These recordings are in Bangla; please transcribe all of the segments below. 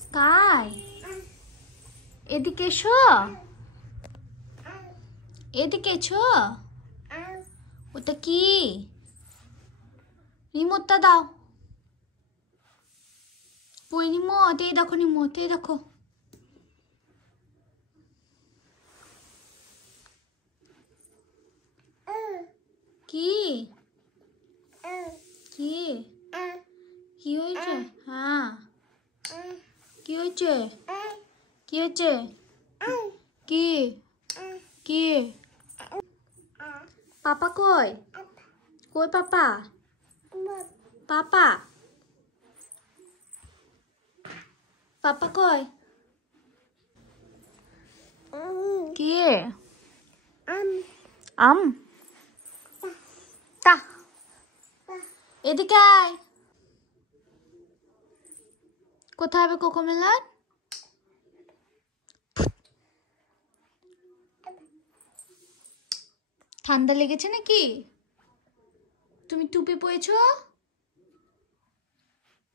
স্কাই, এদিকে এসো, এদিকে এসো। ওটা কি? রিমোটটা দাও। ওই রিমোট, এই দেখো রিমোট, এই দেখো। কি কি কি হয়েছে? হ্যাঁ, কি হয়েছে? কি হয়েছে? কি কি? পাপা কই? কই পাপা? পাপা পাপা কই? কি? আম তা এদিকে আয়। কোথায় হবে কোকোমেলন? ঠান্ডা লেগেছে নাকি? তুমি টুপি পরেছো?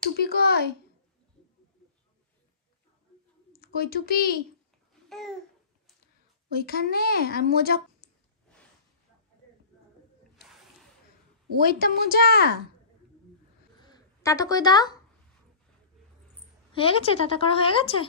টুপি কই? কই টুপি? ওইখানে। আর মোজা? ওইটা মোজা। টাটা কই দাও। হয়ে গেছে? টাটা করা হয়ে গেছে?